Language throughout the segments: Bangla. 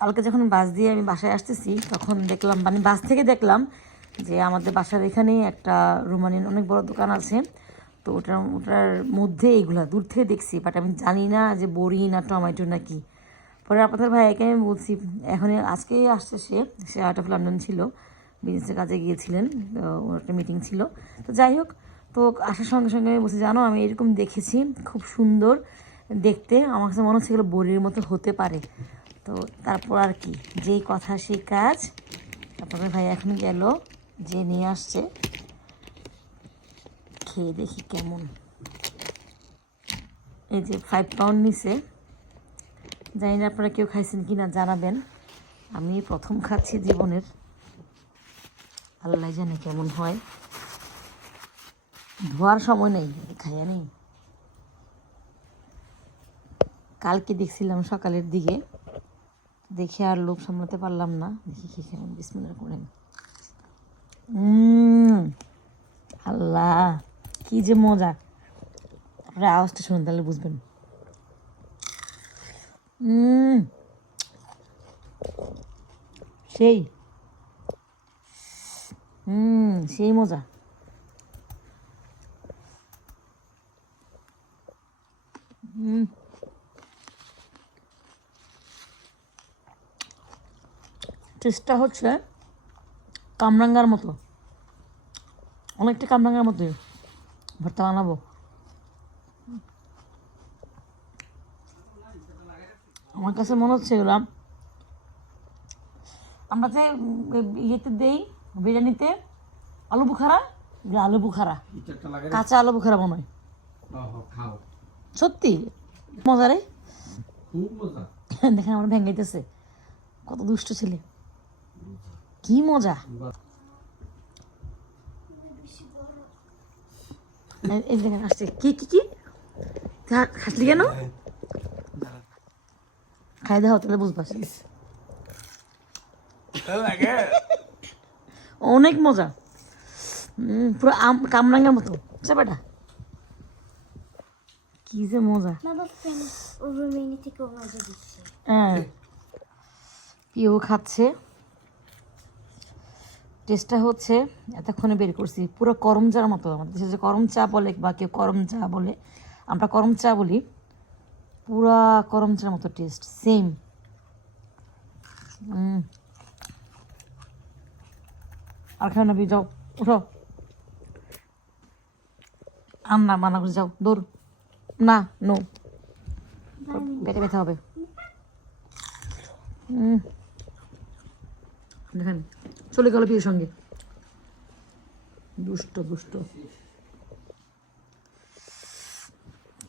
কালকে যখন বাস দিয়ে আমি বাসায় আসতেছি, তখন দেখলাম মানে বাস থেকে দেখলাম যে আমাদের বাসার এখানেই একটা রোমানিয়ান অনেক বড় দোকান আছে। তো ওটার ওটার মধ্যে এইগুলা, দূর থেকে দেখছি বাট আমি জানি না যে বড়ি না টমেটো না কি। পরে আপনাদের ভাইয়াকে আমি বলছি এখন আজকেই আসছে সে সে আউট অফ লন্ডন ছিল বিজনেসের কাজে গিয়েছিলেন ওর একটা মিটিং ছিল। তো যাই হোক, তো আসার সঙ্গে সঙ্গে আমি বলছি, জানো, আমি এরকম দেখেছি, খুব সুন্দর, দেখতে, আমার কাছে মনে হচ্ছে এগুলো বড়ির মতো হতে পারে। তো তারপর আর কি, যেই কথা সেই কাজ। তারপরে ভাই এখন গেল, যে নিয়ে আসছে। খেয়ে দেখি কেমন। এই যে ফাইভ পাউন্ড নিছে। জানি না আপনারা কেউ খাইছেন কি না জানাবেন। আমি প্রথম খাচ্ছি জীবনের। আল্লাহ জানে কেমন হয়। ধোয়ার সময় নেই, খাইয়া নেই। কালকে দেখছিলাম সকালের দিকে। দেখে আর লোভ সামলাতে পারলাম না। দেখি খেয়ে কেমন বিসমিল্লা উম, আল্লাহ কি যে মজা। আপনারা আওয়াজটা শুনুন তাহলে বুঝবেন। সেই। হুম সেই মজা। হুম টেস্টটা হচ্ছে কামরাঙ্গার মতো। অনেকটা কামরাঙ্গার মতোই। ভর্তা বানাবো। আমার কাছে মনে হচ্ছে এগুলো। আমরা যে ইয়েতে দেই বিরিয়ানিতে আলু বুখারা আলু বুখারা। কাঁচা আলু বুখারা মনে হয় সত্যি? মজা রে? দেখেন আমার ভেঙাইতেছে কত দুষ্ট ছেলে। কি মজা? এই- এই দেখেন আসছে। কি কি খাসলি কেন? খাই তাহলে অনেক মজা। পুরো আম কামরাঙ্গার মতো। চাপাটা কি যে মজা। হ্যাঁ। পিও খাচ্ছে। টেস্টটা হচ্ছে, এতক্ষণে বের করছি, পুরো করম চার মতো আমাদের দেশে। যে করম চা বলে বা কেউ করম চা বলে, আমরা করম চা বলি, পুরা করম চার মতো টেস্ট সেম আর খাও না যাও উঠো। আম না, মানা করে যাও, দৌড়। না নো পেটে ব্যথা হবে। উম। দেখেন। চলে গেল পিয়ের সঙ্গে। দুষ্ট দুষ্ট।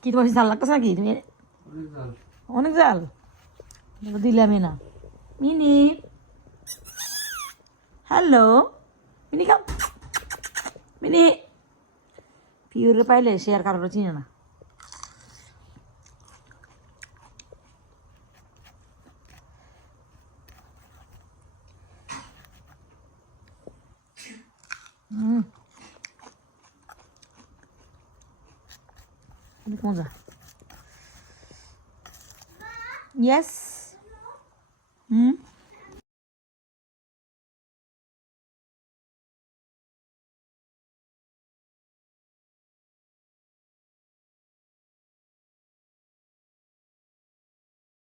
কি তোমার জাল লাগতেছে নাকি? তুমি অনেক জাল। দিলামই না। মিনি। হ্যালো। মিনি কাম মিনি। পিওরে পাইলে সে আর কারোর চিনে না। হুম অনেক মজা ইয়েস হুম